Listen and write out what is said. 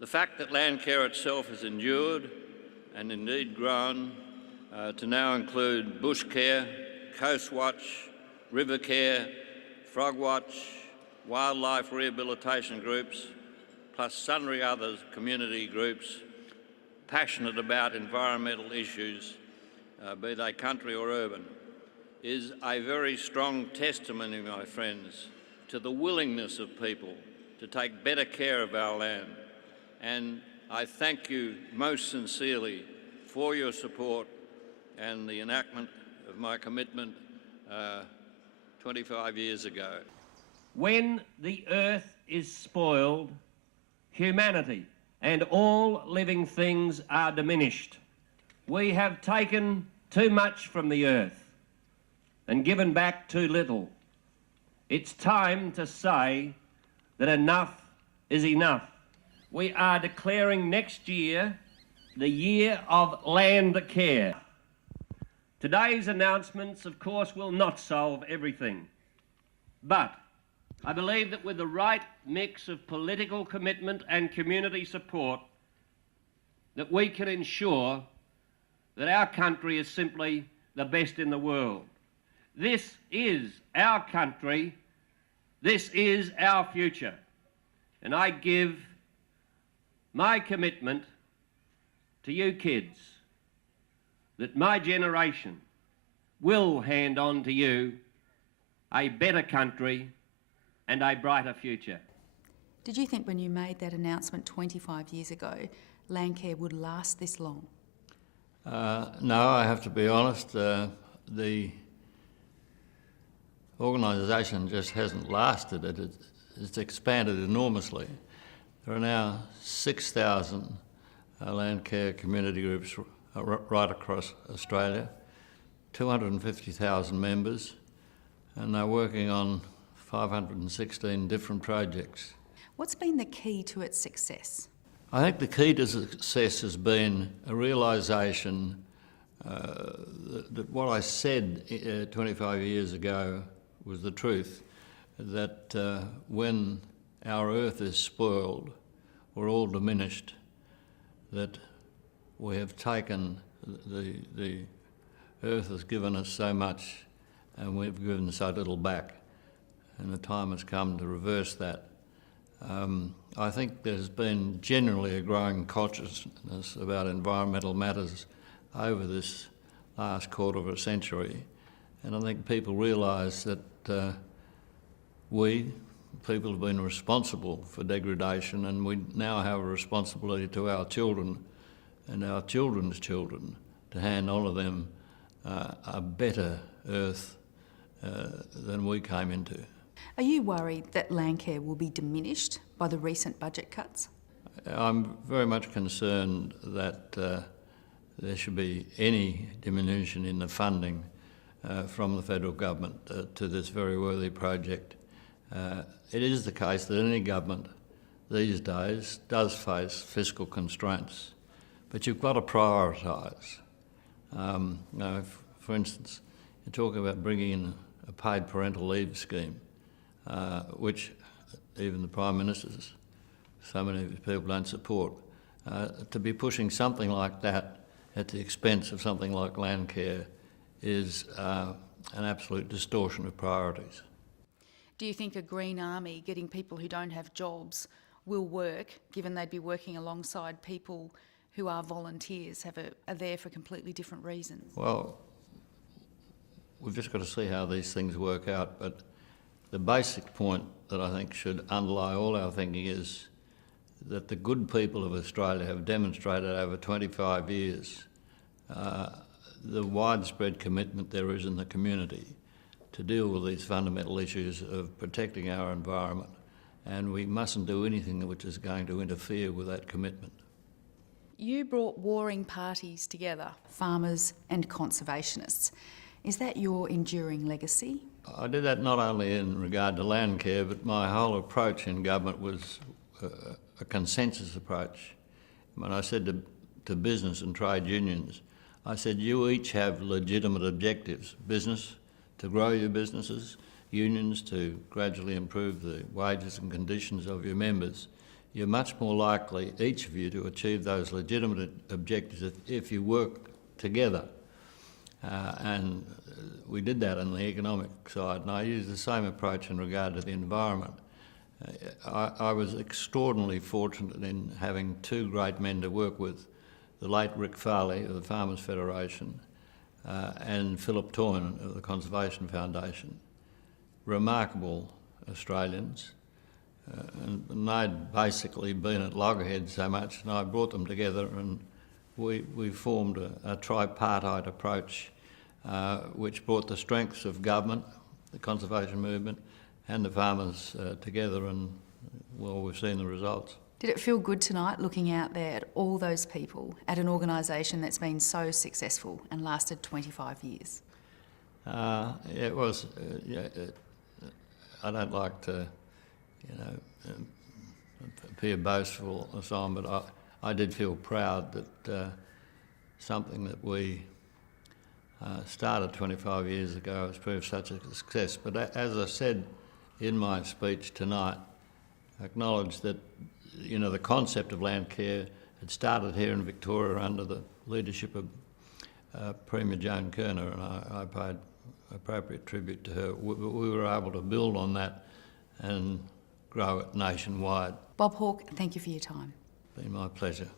The fact that Landcare itself has endured and indeed grown to now include bush care, coast watch, river care, frog watch, wildlife rehabilitation groups, plus sundry other community groups passionate about environmental issues, be they country or urban, is a very strong testimony, my friends, to the willingness of people to take better care of our land. And I thank you most sincerely for your support and the enactment of my commitment 25 years ago. When the earth is spoiled, humanity and all living things are diminished. We have taken too much from the earth and given back too little. It's time to say that enough is enough. We are declaring next year the year of Landcare. Today's announcements, of course, will not solve everything, but I believe that with the right mix of political commitment and community support, that we can ensure that our country is simply the best in the world. This is our country, this is our future, and I give my commitment to you kids that my generation will hand on to you a better country and a brighter future. Did you think when you made that announcement 25 years ago, Landcare would last this long? No, I have to be honest. The organisation just hasn't lasted. It's expanded enormously. There are now 6,000 Landcare community groups right across Australia, 250,000 members, and they're working on 516 different projects. What's been the key to its success? I think the key to success has been a realisation that what I said 25 years ago was the truth, that when our earth is spoiled, we're all diminished, that we have taken, the earth has given us so much and we've given so little back, and the time has come to reverse that. I think there's been generally a growing consciousness about environmental matters over this last quarter of a century, and I think people realise that people have been responsible for degradation, and we now have a responsibility to our children and our children's children to hand on to them a better earth than we came into. Are you worried that Landcare will be diminished by the recent budget cuts? I'm very much concerned that there should be any diminution in the funding from the federal government to this very worthy project. It is the case that any government these days does face fiscal constraints, but you've got to prioritise. For instance, you talk about bringing in a paid parental leave scheme, which even the Prime Minister's, so many people don't support. To be pushing something like that at the expense of something like Landcare is an absolute distortion of priorities. Do you think a Green Army getting people who don't have jobs will work, given they'd be working alongside people who are volunteers, are there for completely different reasons? Well, we've just got to see how these things work out, but the basic point that I think should underlie all our thinking is that the good people of Australia have demonstrated over 25 years the widespread commitment there is in the community to deal with these fundamental issues of protecting our environment, and we mustn't do anything which is going to interfere with that commitment. You brought warring parties together, farmers and conservationists. Is that your enduring legacy? I did that not only in regard to Landcare, but my whole approach in government was a consensus approach. When I said to business and trade unions, I said, you each have legitimate objectives. Business, to grow your businesses; unions, to gradually improve the wages and conditions of your members. you're much more likely, each of you, to achieve those legitimate objectives if you work together. And we did that on the economic side, and I used the same approach in regard to the environment. I was extraordinarily fortunate in having two great men to work with, the late Rick Farley of the Farmers Federation and Philip Toyne of the Conservation Foundation. Remarkable Australians, and they'd basically been at loggerheads so much, and I brought them together, and we formed a tripartite approach which brought the strengths of government, the conservation movement and the farmers together, and well, we've seen the results. Did it feel good tonight looking out there at all those people at an organisation that's been so successful and lasted 25 years? It was, I don't like to, appear boastful or so on, but I did feel proud that something that we started 25 years ago has proved such a success. But as I said in my speech tonight, I acknowledge that, the concept of Landcare had started here in Victoria under the leadership of Premier Joan Kerner, and I paid appropriate tribute to her. We were able to build on that and grow it nationwide. Bob Hawke, thank you for your time. It's been my pleasure.